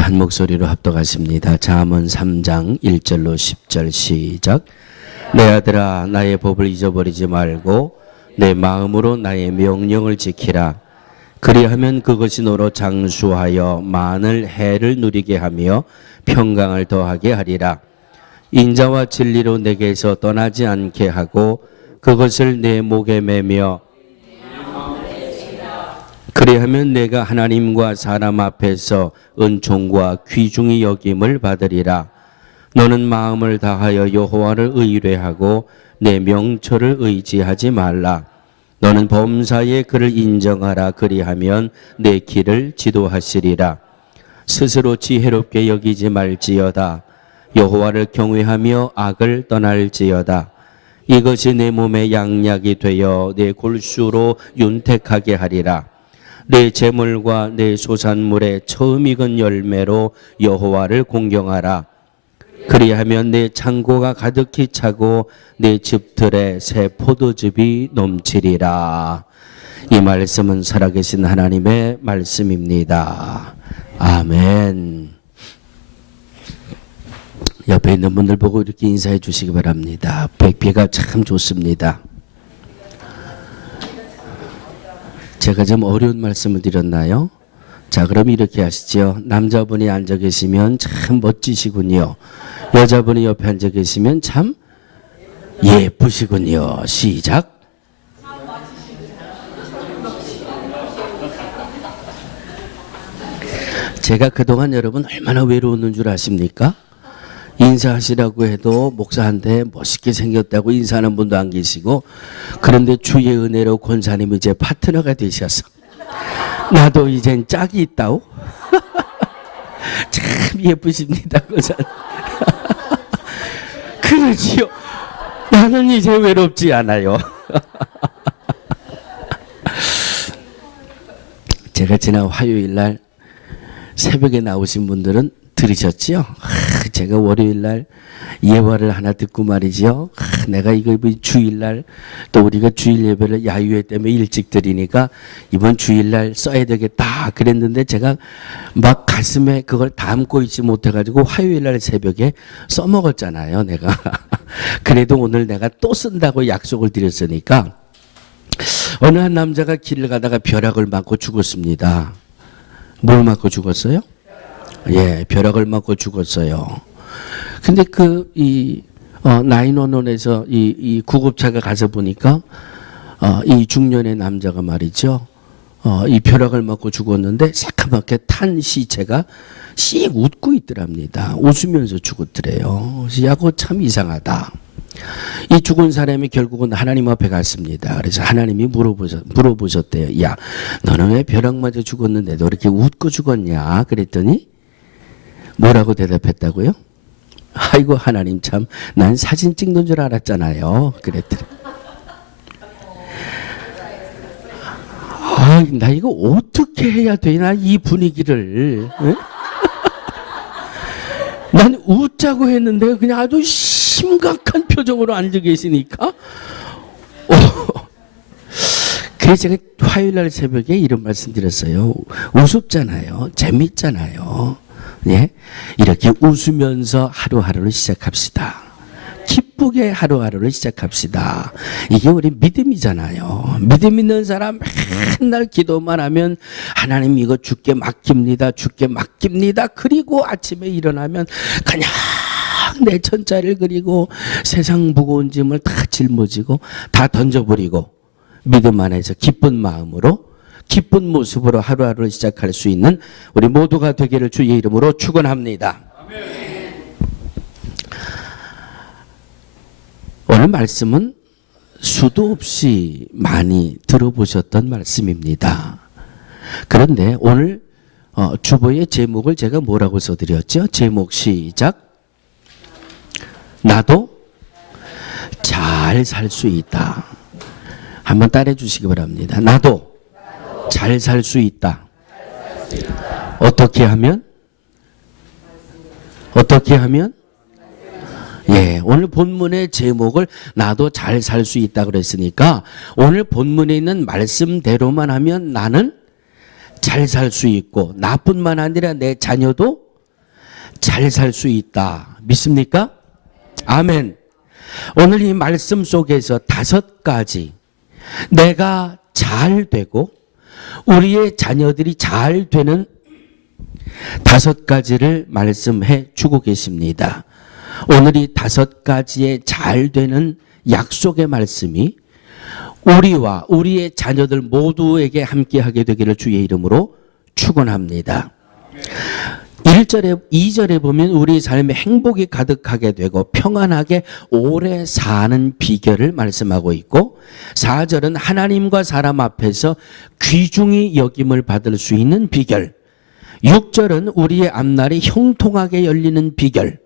한 목소리로 합독하십니다. 잠언 3장 1절로 10절 시작. 내 아들아, 나의 법을 잊어버리지 말고 내 마음으로 나의 명령을 지키라. 그리하면 그것이 너로 장수하여 많은 해를 누리게 하며 평강을 더하게 하리라. 인자와 진리로 내게서 떠나지 않게 하고 그것을 내 목에 매며 그리하면 내가 하나님과 사람 앞에서 은총과 귀중히 여김을 받으리라. 너는 마음을 다하여 여호와를 의뢰하고 내 명철을 의지하지 말라. 너는 범사에 그를 인정하라. 그리하면 내 길을 지도하시리라. 스스로 지혜롭게 여기지 말지어다. 여호와를 경외하며 악을 떠날지어다. 이것이 내 몸의 양약이 되어 내 골수로 윤택하게 하리라. 내 재물과 내 소산물의 처음 익은 열매로 여호와를 공경하라. 그리하면 내 창고가 가득히 차고 내 집들에 새 포도즙이 넘치리라. 이 말씀은 살아계신 하나님의 말씀입니다. 아멘. 옆에 있는 분들 보고 이렇게 인사해 주시기 바랍니다. 백비가 참 좋습니다. 제가 좀 어려운 말씀을 드렸나요? 자, 그럼 이렇게 하시죠. 남자분이 앉아 계시면 참 멋지시군요. 여자분이 옆에 앉아 계시면 참 예쁘시군요. 시작. 제가 그동안 여러분 얼마나 외로웠는 줄 아십니까? 인사하시라고 해도 목사한테 멋있게 생겼다고 인사하는 분도 안 계시고, 그런데 주의 은혜로 권사님이 이제 파트너가 되셔서 나도 이젠 짝이 있다오. 참 예쁘십니다, 권사님. 그러지요. 나는 이제 외롭지 않아요. 제가 지난 화요일 날 새벽에 나오신 분들은 들으셨지요? 제가 월요일날 예화를 하나 듣고 말이죠. 내가 이거 이번 주일날 또 우리가 주일 예배를 야유회 때문에 일찍 드리니까 이번 주일날 써야 되겠다 그랬는데 제가 막 가슴에 그걸 담고 있지 못해가지고 화요일날 새벽에 써먹었잖아요, 내가. 그래도 오늘 내가 또 쓴다고 약속을 드렸으니까. 어느 한 남자가 길을 가다가 벼락을 맞고 죽었습니다. 뭘 맞고 죽었어요? 예, 벼락을 맞고 죽었어요. 근데 이 911에서 이 구급차가 가서 보니까, 이 중년의 남자가 말이죠. 이 벼락을 맞고 죽었는데 새까맣게 탄 시체가 씩 웃고 있더랍니다. 웃으면서 죽었더래요. 야고 참 이상하다. 이 죽은 사람이 결국은 하나님 앞에 갔습니다. 그래서 하나님이 물어보셨대요. 야, 너는 왜 벼락 맞아 죽었는데 너 이렇게 웃고 죽었냐? 그랬더니 뭐라고 대답했다고요? 아이고 하나님 참, 난 사진 찍는 줄 알았잖아요. 그랬더니 나 이거 어떻게 해야 되나 이 분위기를. 난 웃자고 했는데 그냥 아주 심각한 표정으로 앉아 계시니까 그래서 제가 화요일날 새벽에 이런 말씀 드렸어요. 우습잖아요. 재밌잖아요. 예? 이렇게 웃으면서 하루하루를 시작합시다. 기쁘게 하루하루를 시작합시다. 이게 우리 믿음이잖아요. 믿음 있는 사람 맨날 기도만 하면 하나님 이거 주께 맡깁니다. 주께 맡깁니다. 그리고 아침에 일어나면 그냥 내 천자를 그리고 세상 무거운 짐을 다 짊어지고 다 던져버리고 믿음 안에서 기쁜 마음으로 기쁜 모습으로 하루하루를 시작할 수 있는 우리 모두가 되기를 주의 이름으로 축원합니다. 아멘. 오늘 말씀은 수도 없이 많이 들어보셨던 말씀입니다. 그런데 오늘 주보의 제목을 제가 뭐라고 써드렸죠? 제목 시작. 나도 잘 살 수 있다. 한번 따라해 주시기 바랍니다. 나도 잘 살 수 있다. 어떻게 하면? 어떻게 하면? 예, 오늘 본문의 제목을 나도 잘 살 수 있다 그랬으니까 오늘 본문에 있는 말씀대로만 하면 나는 잘 살 수 있고 나뿐만 아니라 내 자녀도 잘 살 수 있다. 믿습니까? 아멘. 오늘 이 말씀 속에서 5가지 내가 잘 되고 우리의 자녀들이 잘 되는 5가지를 말씀해 주고 계십니다. 오늘 이 5가지의 잘 되는 약속의 말씀이 우리와 우리의 자녀들 모두에게 함께하게 되기를 주의 이름으로 축원합니다. 1절에 2절에 보면 우리 삶에 행복이 가득하게 되고 평안하게 오래 사는 비결을 말씀하고 있고 4절은 하나님과 사람 앞에서 귀중히 여김을 받을 수 있는 비결 6절은 우리의 앞날이 형통하게 열리는 비결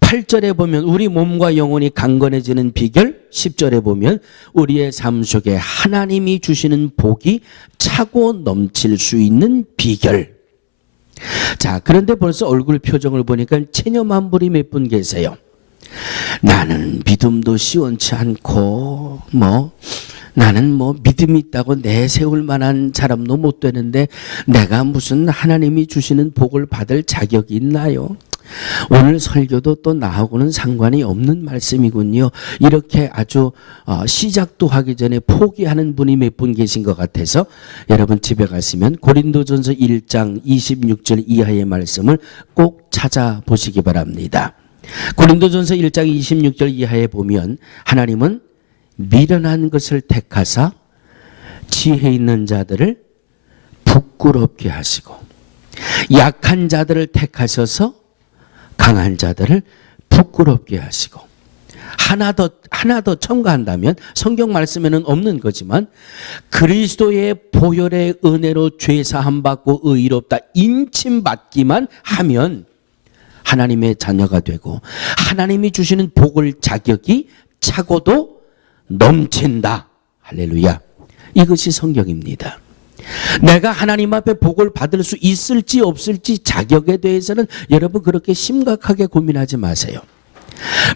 8절에 보면 우리 몸과 영혼이 강건해지는 비결 10절에 보면 우리의 삶 속에 하나님이 주시는 복이 차고 넘칠 수 있는 비결. 자, 그런데 벌써 얼굴 표정을 보니까 체념한분이 몇 분 계세요. 나는 믿음도 시원치 않고 나는 믿음이 있다고 내세울 만한 사람도 못 되는데 내가 무슨 하나님이 주시는 복을 받을 자격이 있나요? 오늘 설교도 또 나하고는 상관이 없는 말씀이군요. 이렇게 아주 시작도 하기 전에 포기하는 분이 몇 분 계신 것 같아서 여러분 집에 가시면 고린도전서 1장 26절 이하의 말씀을 꼭 찾아보시기 바랍니다. 고린도전서 1장 26절 이하에 보면 하나님은 미련한 것을 택하사 지혜 있는 자들을 부끄럽게 하시고 약한 자들을 택하셔서 강한 자들을 부끄럽게 하시고 하나 더 첨가한다면 성경 말씀에는 없는 거지만 그리스도의 보혈의 은혜로 죄사함 받고 의롭다 인침받기만 하면 하나님의 자녀가 되고 하나님이 주시는 복을 자격이 차고도 넘친다. 할렐루야. 이것이 성경입니다. 내가 하나님 앞에 복을 받을 수 있을지 없을지 자격에 대해서는 여러분 그렇게 심각하게 고민하지 마세요.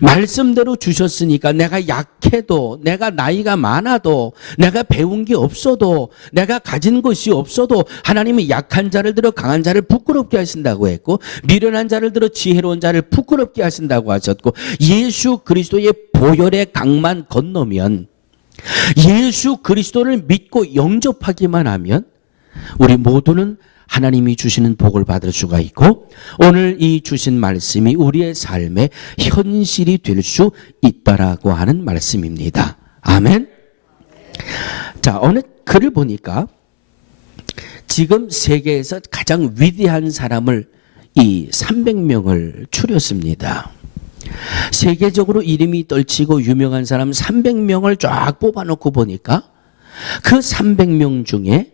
말씀대로 주셨으니까 내가 약해도 내가 나이가 많아도 내가 배운 게 없어도 내가 가진 것이 없어도 하나님은 약한 자를 들어 강한 자를 부끄럽게 하신다고 했고 미련한 자를 들어 지혜로운 자를 부끄럽게 하신다고 하셨고 예수 그리스도의 보혈의 강만 건너면 예수 그리스도를 믿고 영접하기만 하면 우리 모두는 하나님이 주시는 복을 받을 수가 있고 오늘 이 주신 말씀이 우리의 삶의 현실이 될 수 있다라고 하는 말씀입니다. 아멘. 자, 어느 글을 보니까 지금 세계에서 가장 위대한 사람을 이 300명을 추렸습니다. 세계적으로 이름이 떨치고 유명한 사람 300명을 쫙 뽑아놓고 보니까 그 300명 중에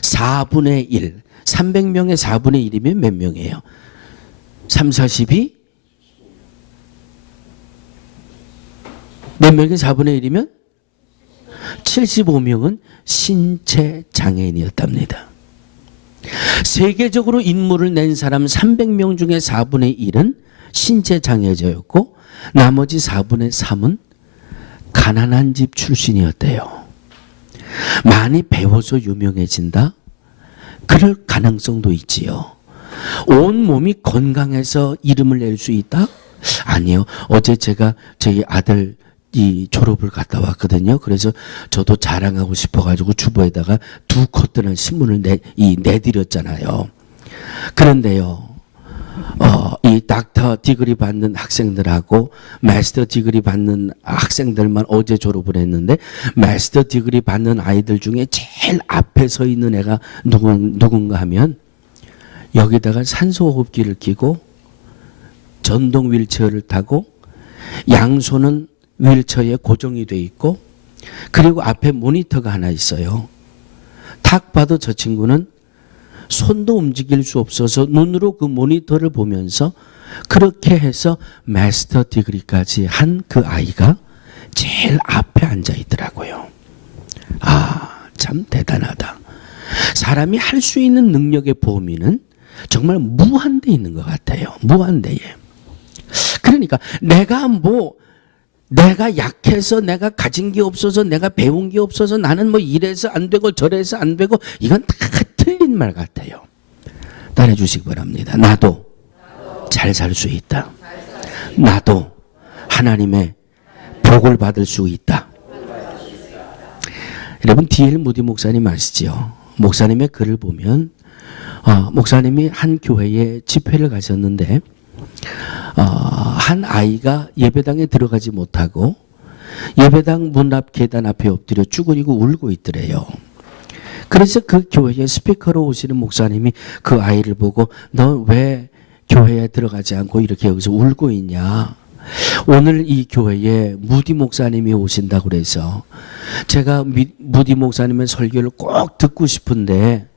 4분의 1, 300명의 4분의 1이면 몇 명이에요? 3, 42? 몇 명의 4분의 1이면? 75명은 신체 장애인이었답니다. 세계적으로 인물을 낸 사람 300명 중에 4분의 1은 신체 장애자였고 나머지 4분의 3은 가난한 집 출신이었대요. 많이 배워서 유명해진다? 그럴 가능성도 있지요. 온 몸이 건강해서 이름을 낼 수 있다? 아니요. 어제 제가 저희 아들 이 졸업을 갔다 왔거든요. 그래서 저도 자랑하고 싶어가지고 주보에다가 2컷들은 신문을 내드렸잖아요. 그런데요. 이 닥터 디그리 받는 학생들하고 마스터 디그리 받는 학생들만 어제 졸업을 했는데 마스터 디그리 받는 아이들 중에 제일 앞에 서 있는 애가 누군가 하면 여기다가 산소호흡기를 끼고 전동 휠체어를 타고 양손은 휠체어에 고정이 돼 있고 그리고 앞에 모니터가 하나 있어요. 딱 봐도 저 친구는 손도 움직일 수 없어서 눈으로 그 모니터를 보면서 그렇게 해서 마스터 디그리까지 한 그 아이가 제일 앞에 앉아 있더라고요. 아, 참 대단하다. 사람이 할 수 있는 능력의 범위는 정말 무한대 있는 것 같아요. 무한대에. 그러니까 내가 약해서 내가 가진 게 없어서 내가 배운 게 없어서 나는 이래서 안 되고 저래서 안 되고 이건 다 틀린 말 같아요. 따라해 주시기 바랍니다. 나도 잘 살 수 있다. 나도 하나님의 복을 받을 수 있다. 여러분 D.L. 무디 목사님 아시죠? 목사님의 글을 보면 목사님이 한 교회에 집회를 가셨는데 한 아이가 예배당에 들어가지 못하고 예배당 문 앞 계단 앞에 엎드려 쭈그리고 울고 있더래요. 그래서 그 교회에 스피커로 오시는 목사님이 그 아이를 보고 너 왜 교회에 들어가지 않고 이렇게 여기서 울고 있냐. 오늘 이 교회에 무디 목사님이 오신다고 그래서 제가 무디 목사님의 설교를 꼭 듣고 싶은데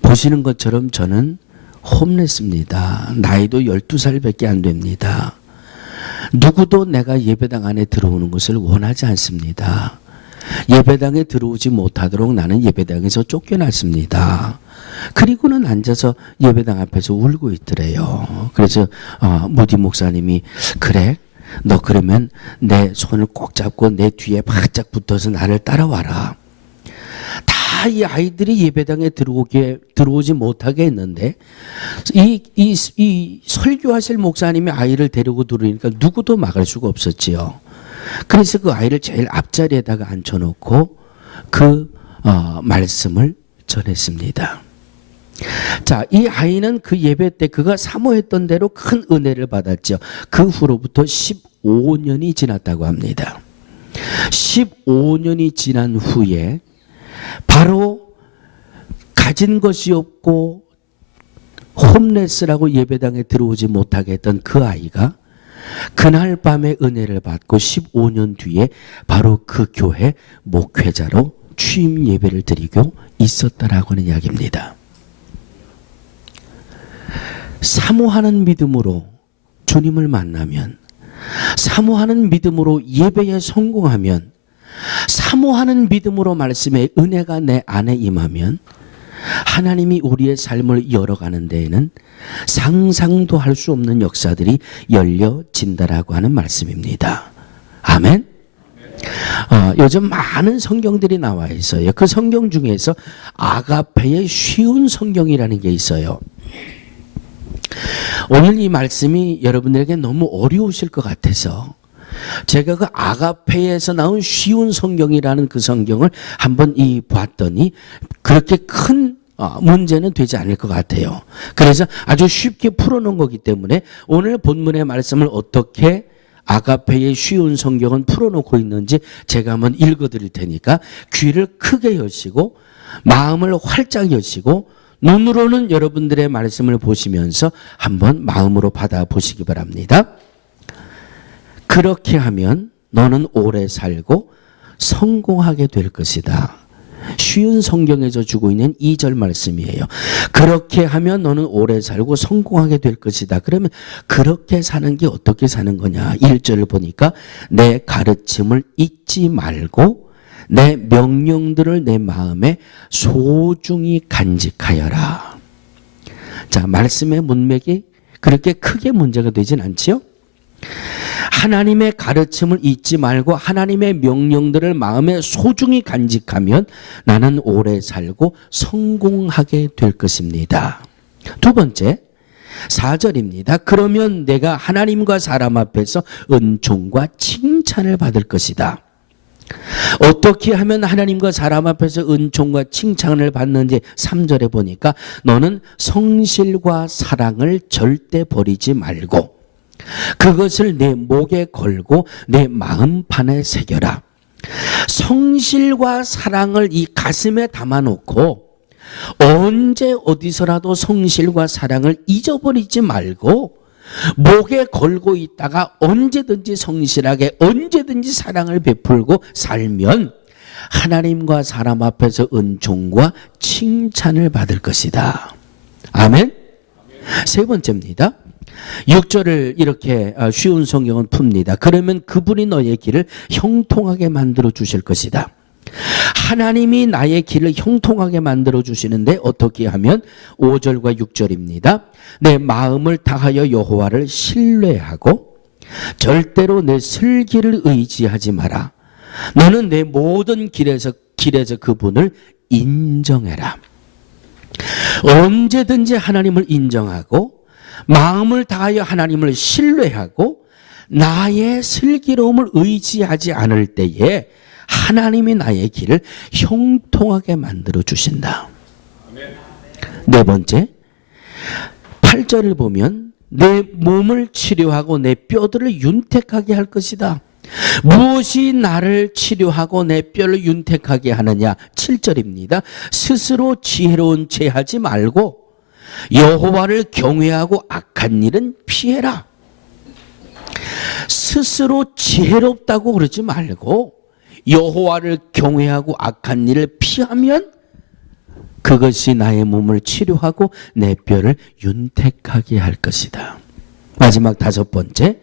보시는 것처럼 저는 홈레스입니다. 나이도 12살밖에 안 됩니다. 누구도 내가 예배당 안에 들어오는 것을 원하지 않습니다. 예배당에 들어오지 못하도록 나는 예배당에서 쫓겨났습니다. 그리고는 앉아서 예배당 앞에서 울고 있더래요. 그래서 무디 목사님이 그래? 너 그러면 내 손을 꼭 잡고 내 뒤에 바짝 붙어서 나를 따라와라. 다 이 아이들이 예배당에 들어오지 못하게 했는데 이 설교하실 목사님이 아이를 데리고 들어오니까 누구도 막을 수가 없었지요. 그래서 그 아이를 제일 앞자리에다가 앉혀놓고 그 말씀을 전했습니다. 자, 이 아이는 그 예배 때 그가 사모했던 대로 큰 은혜를 받았죠. 그 후로부터 15년이 지났다고 합니다. 15년이 지난 후에 바로 가진 것이 없고 홈레스라고 예배당에 들어오지 못하게 했던 그 아이가 그날 밤에 은혜를 받고 15년 뒤에 바로 그 교회 목회자로 취임 예배를 드리고 있었다라고 하는 이야기입니다. 사모하는 믿음으로 주님을 만나면, 사모하는 믿음으로 예배에 성공하면, 사모하는 믿음으로 말씀의 은혜가 내 안에 임하면 하나님이 우리의 삶을 열어가는 데에는 상상도 할 수 없는 역사들이 열려진다라고 하는 말씀입니다. 아멘. 요즘 많은 성경들이 나와 있어요. 그 성경 중에서 아가페의 쉬운 성경이라는 게 있어요. 오늘 이 말씀이 여러분들에게 너무 어려우실 것 같아서 제가 그 아가페에서 나온 쉬운 성경이라는 그 성경을 한번 봤더니 그렇게 큰 문제는 되지 않을 것 같아요. 그래서 아주 쉽게 풀어놓은 거기 때문에 오늘 본문의 말씀을 어떻게 아가페의 쉬운 성경은 풀어놓고 있는지 제가 한번 읽어드릴 테니까 귀를 크게 여시고 마음을 활짝 여시고 눈으로는 여러분들의 말씀을 보시면서 한번 마음으로 받아보시기 바랍니다. 그렇게 하면 너는 오래 살고 성공하게 될 것이다. 쉬운 성경에서 주고 있는 2절 말씀이에요. 그렇게 하면 너는 오래 살고 성공하게 될 것이다. 그러면 그렇게 사는 게 어떻게 사는 거냐. 1절을 보니까 내 가르침을 잊지 말고 내 명령들을 내 마음에 소중히 간직하여라. 자, 말씀의 문맥이 그렇게 크게 문제가 되진 않지요? 하나님의 가르침을 잊지 말고 하나님의 명령들을 마음에 소중히 간직하면 나는 오래 살고 성공하게 될 것입니다. 두 번째, 4절입니다. 그러면 내가 하나님과 사람 앞에서 은총과 칭찬을 받을 것이다. 어떻게 하면 하나님과 사람 앞에서 은총과 칭찬을 받는지 3절에 보니까 너는 성실과 사랑을 절대 버리지 말고 그것을 내 목에 걸고 내 마음판에 새겨라. 성실과 사랑을 이 가슴에 담아놓고 언제 어디서라도 성실과 사랑을 잊어버리지 말고 목에 걸고 있다가 언제든지 성실하게 언제든지 사랑을 베풀고 살면 하나님과 사람 앞에서 은총과 칭찬을 받을 것이다. 아멘. 세 번째입니다. 6절을 이렇게 쉬운 성경은 풉니다. 그러면 그분이 너의 길을 형통하게 만들어 주실 것이다. 하나님이 나의 길을 형통하게 만들어 주시는데 어떻게 하면 5절과 6절입니다. 내 마음을 다하여 여호와를 신뢰하고 절대로 내 슬기를 의지하지 마라. 너는 내 모든 길에서 그분을 인정해라. 언제든지 하나님을 인정하고 마음을 다하여 하나님을 신뢰하고 나의 슬기로움을 의지하지 않을 때에 하나님이 나의 길을 형통하게 만들어 주신다. 네 번째, 8절을 보면 내 몸을 치료하고 내 뼈들을 윤택하게 할 것이다. 무엇이 나를 치료하고 내 뼈를 윤택하게 하느냐? 7절입니다. 스스로 지혜로운 채 하지 말고 여호와를 경외하고 악한 일은 피해라. 스스로 지혜롭다고 그러지 말고 여호와를 경외하고 악한 일을 피하면 그것이 나의 몸을 치료하고 내 뼈를 윤택하게 할 것이다. 마지막 5번째,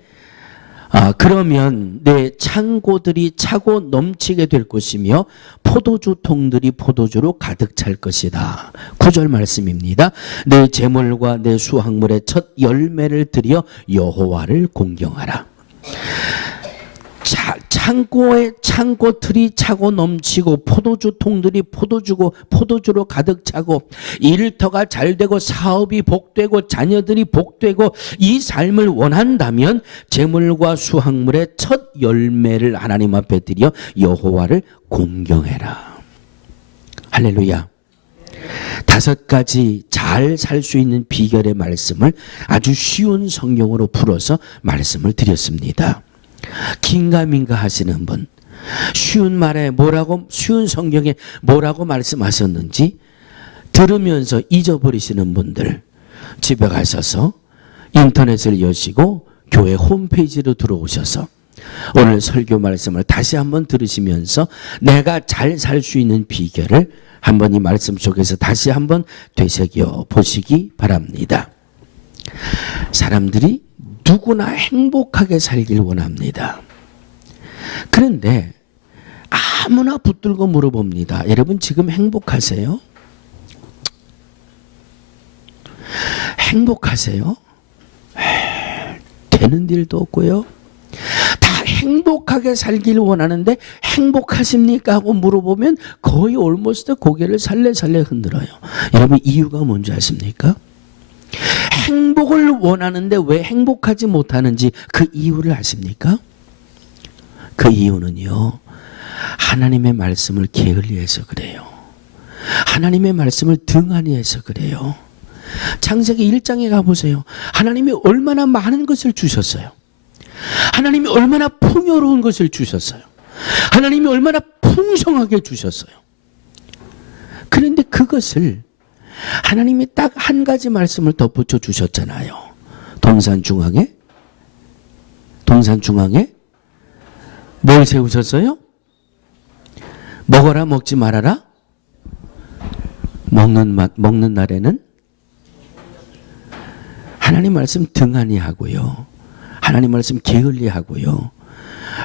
그러면 내 창고들이 차고 넘치게 될 것이며 포도주 통들이 포도주로 가득 찰 것이다. 9절 말씀입니다. 내 재물과 내 수확물의 첫 열매를 드려 여호와를 공경하라. 창고들이 차고 넘치고 포도주 통들이 포도주로 가득 차고 일터가 잘 되고 사업이 복되고 자녀들이 복되고 이 삶을 원한다면 재물과 수확물의 첫 열매를 하나님 앞에 드려 여호와를 공경해라. 할렐루야. 5가지 잘 살 수 있는 비결의 말씀을 아주 쉬운 성경으로 풀어서 말씀을 드렸습니다. 긴가민가 하시는 분, 쉬운 말에 쉬운 성경에 뭐라고 말씀하셨는지 들으면서 잊어버리시는 분들, 집에 가셔서 인터넷을 여시고 교회 홈페이지로 들어오셔서 오늘 설교 말씀을 다시 한번 들으시면서 내가 잘 살 수 있는 비결을 한번 이 말씀 속에서 다시 한번 되새겨 보시기 바랍니다. 사람들이 누구나 행복하게 살길 원합니다. 그런데 아무나 붙들고 물어봅니다. 여러분 지금 행복하세요? 행복하세요? 되는 일도 없고요. 다 행복하게 살길 원하는데 행복하십니까? 하고 물어보면 거의 almost 고개를 살래살래 흔들어요. 여러분 이유가 뭔지 아십니까? 행복을 원하는데 왜 행복하지 못하는지 그 이유를 아십니까? 그 이유는요, 하나님의 말씀을 게을리해서 그래요. 하나님의 말씀을 등한히 해서 그래요. 창세기 1장에 가보세요. 하나님이 얼마나 많은 것을 주셨어요. 하나님이 얼마나 풍요로운 것을 주셨어요. 하나님이 얼마나 풍성하게 주셨어요. 그런데 그것을 하나님이 딱 한 가지 말씀을 덧붙여 주셨잖아요. 동산 중앙에 뭘 세우셨어요? 먹어라 먹지 말아라. 먹는 날에는 하나님 말씀 등한히 하고요. 하나님 말씀 게을리 하고요.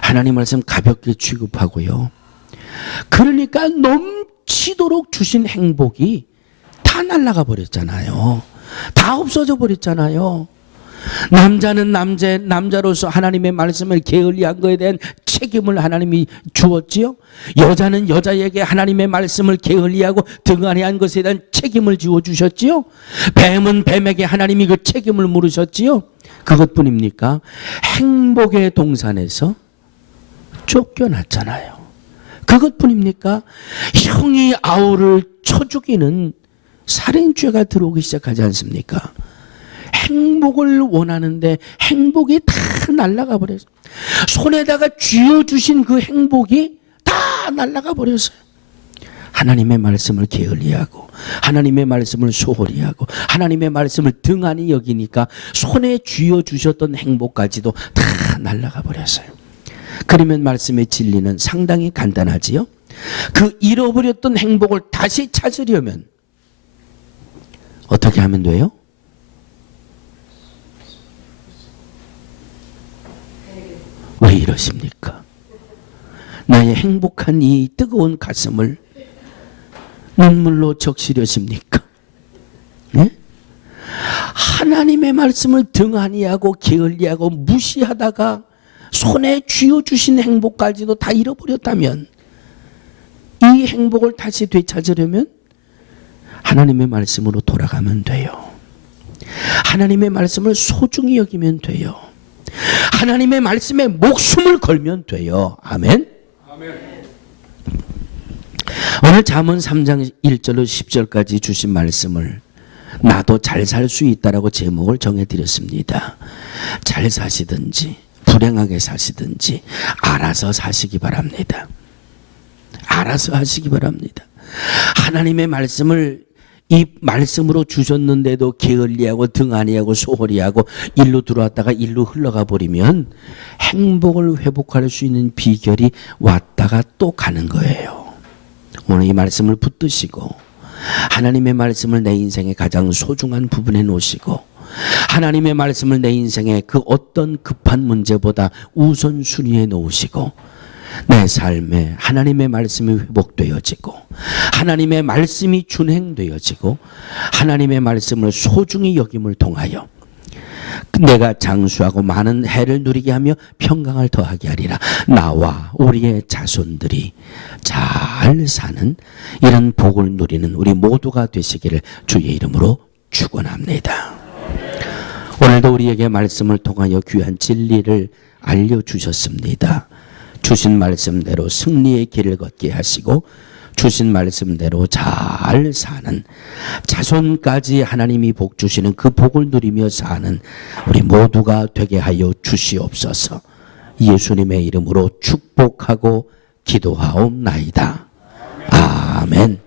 하나님 말씀 가볍게 취급하고요. 그러니까 넘치도록 주신 행복이 다 날아가 버렸잖아요. 다 없어져 버렸잖아요. 남자는 남자로서 하나님의 말씀을 게을리한 것에 대한 책임을 하나님이 주었지요. 여자는 여자에게 하나님의 말씀을 게을리하고 등한히 한 것에 대한 책임을 지어주셨지요. 뱀은 뱀에게 하나님이 그 책임을 물으셨지요. 그것뿐입니까? 행복의 동산에서 쫓겨났잖아요. 그것뿐입니까? 형이 아우를 쳐 죽이는 살인죄가 들어오기 시작하지 않습니까? 행복을 원하는데 행복이 다 날아가 버렸어요. 손에다가 쥐어주신 그 행복이 다 날아가 버렸어요. 하나님의 말씀을 게을리하고 하나님의 말씀을 소홀히 하고 하나님의 말씀을 등한히 여기니까 손에 쥐어주셨던 행복까지도 다 날아가 버렸어요. 그러면 말씀의 진리는 상당히 간단하지요. 그 잃어버렸던 행복을 다시 찾으려면 어떻게 하면 돼요? 왜 이러십니까? 나의 행복한 이 뜨거운 가슴을 눈물로 적시려십니까? 네? 하나님의 말씀을 등한히 하고 게을리하고 무시하다가 손에 쥐어주신 행복까지도 다 잃어버렸다면 이 행복을 다시 되찾으려면 하나님의 말씀으로 돌아가면 돼요. 하나님의 말씀을 소중히 여기면 돼요. 하나님의 말씀에 목숨을 걸면 돼요. 아멘. 오늘 잠언 3장 1절로 10절까지 주신 말씀을 나도 잘 살 수 있다라고 제목을 정해드렸습니다. 잘 사시든지 불행하게 사시든지 알아서 사시기 바랍니다. 알아서 하시기 바랍니다. 하나님의 말씀을 이 말씀으로 주셨는데도 게을리하고 등한히하고 소홀히하고 일로 들어왔다가 일로 흘러가 버리면 행복을 회복할 수 있는 비결이 왔다가 또 가는 거예요. 오늘 이 말씀을 붙드시고 하나님의 말씀을 내 인생의 가장 소중한 부분에 놓으시고 하나님의 말씀을 내 인생의 그 어떤 급한 문제보다 우선순위에 놓으시고 내 삶에 하나님의 말씀이 회복되어지고 하나님의 말씀이 준행되어지고 하나님의 말씀을 소중히 여김을 통하여 내가 장수하고 많은 해를 누리게 하며 평강을 더하게 하리라. 나와 우리의 자손들이 잘 사는 이런 복을 누리는 우리 모두가 되시기를 주의 이름으로 축원합니다. 오늘도 우리에게 말씀을 통하여 귀한 진리를 알려주셨습니다. 주신 말씀대로 승리의 길을 걷게 하시고 주신 말씀대로 잘 사는 자손까지 하나님이 복 주시는 그 복을 누리며 사는 우리 모두가 되게 하여 주시옵소서. 예수님의 이름으로 축복하고 기도하옵나이다. 아멘.